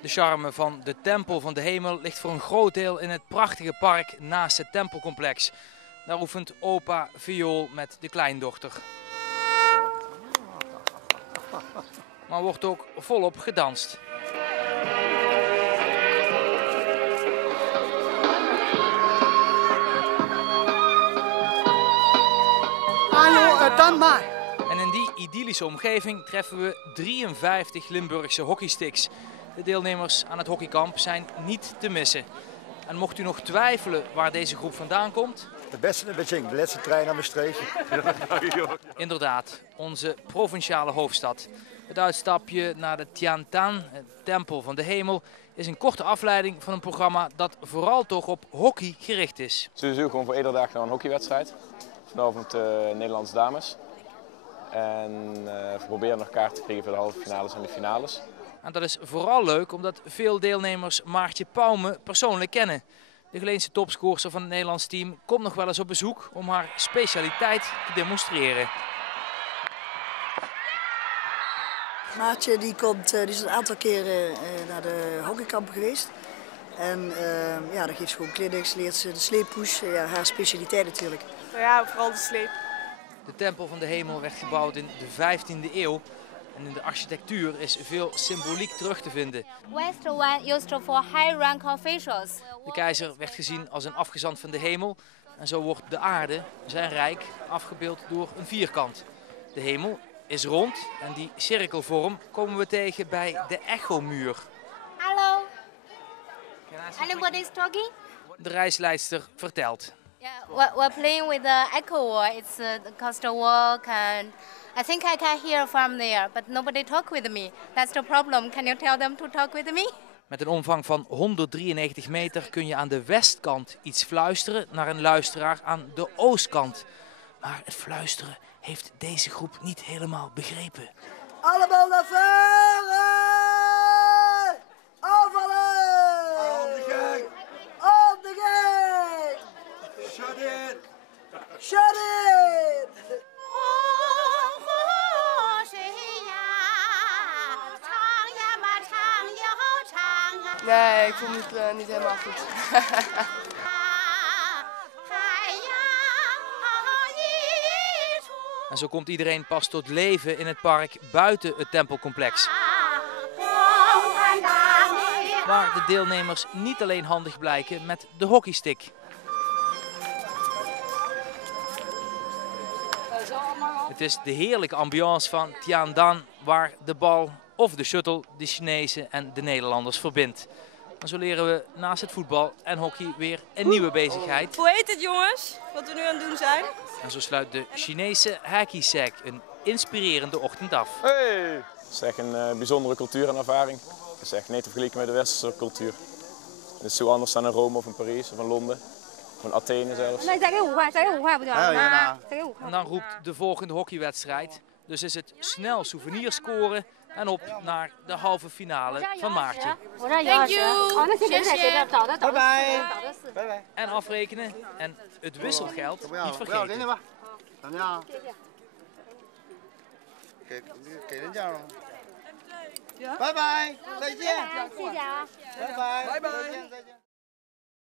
De charme van de Tempel van de Hemel ligt voor een groot deel in het prachtige park naast het tempelcomplex. Daar oefent opa viool met de kleindochter. Maar wordt ook volop gedanst. Dan maar. En in die idyllische omgeving treffen we 53 Limburgse hockeysticks. De deelnemers aan het hockeykamp zijn niet te missen. En mocht u nog twijfelen waar deze groep vandaan komt? De beste in Beijing, de laatste trein naar Maastricht. Inderdaad, onze provinciale hoofdstad. Het uitstapje naar de Tian-Tan, het Tempel van de Hemel, is een korte afleiding van een programma dat vooral toch op hockey gericht is. Sowieso gewoon voor iedere dag naar een hockeywedstrijd. Vanavond Nederlandse dames. En we proberen nog kaarten te krijgen voor de halve finales en de finales. En dat is vooral leuk omdat veel deelnemers Maartje Pauwme persoonlijk kennen. De Geleense topscorer van het Nederlands team komt nog wel eens op bezoek om haar specialiteit te demonstreren. Maartje die is een aantal keren naar de hockeykampen geweest. En ja, dan geeft ze gewoon clinics, leert ze de sleeppush, ja, haar specialiteit natuurlijk. Ja, vooral de sleep. De Tempel van de Hemel werd gebouwd in de 15e eeuw. En in de architectuur is veel symboliek terug te vinden. West one used for high-rank officials. De keizer werd gezien als een afgezant van de hemel. En zo wordt de aarde, zijn rijk, afgebeeld door een vierkant. De hemel is rond en die cirkelvorm komen we tegen bij de echomuur. Hello. Anybody is talking? De reisleidster vertelt. Yeah, we're playing with the echo wall. It's the coastal walk, and I think I can hear from there, but nobody talk with me. That's the problem. Can you tell them to talk with me? Met een omvang van 193 meter kun je aan de westkant iets fluisteren naar een luisteraar aan de oostkant. Maar het fluisteren heeft deze groep niet helemaal begrepen. Allemaal naar voren! Aanvallen! Op de gang! Op de gang! Shut in! Shut in! Nee, ik vond het niet helemaal goed. En zo komt iedereen pas tot leven in het park buiten het tempelcomplex. Waar de deelnemers niet alleen handig blijken met de hockeystick. Het is de heerlijke ambiance van Tian-Dan waar de bal of de shuttle de Chinezen en de Nederlanders verbindt. En zo leren we naast het voetbal en hockey weer een nieuwe bezigheid. Hoe heet het, jongens? Wat we nu aan het doen zijn? En zo sluit de Chinese hacky-sack een inspirerende ochtend af. Hey! Het is echt een bijzondere cultuur en ervaring. Het is echt niet te vergelijken met de westerse cultuur. Het is zo anders dan in Rome of in Parijs of in Londen. Of in Athene zelfs. En dan roept de volgende hockeywedstrijd. Dus is het snel souvenirs scoren en op naar de halve finale van Maartje. Thank you. Bye bye. Bye En afrekenen en het wisselgeld niet vergeten. Bye bye. 再见。拜拜。拜拜。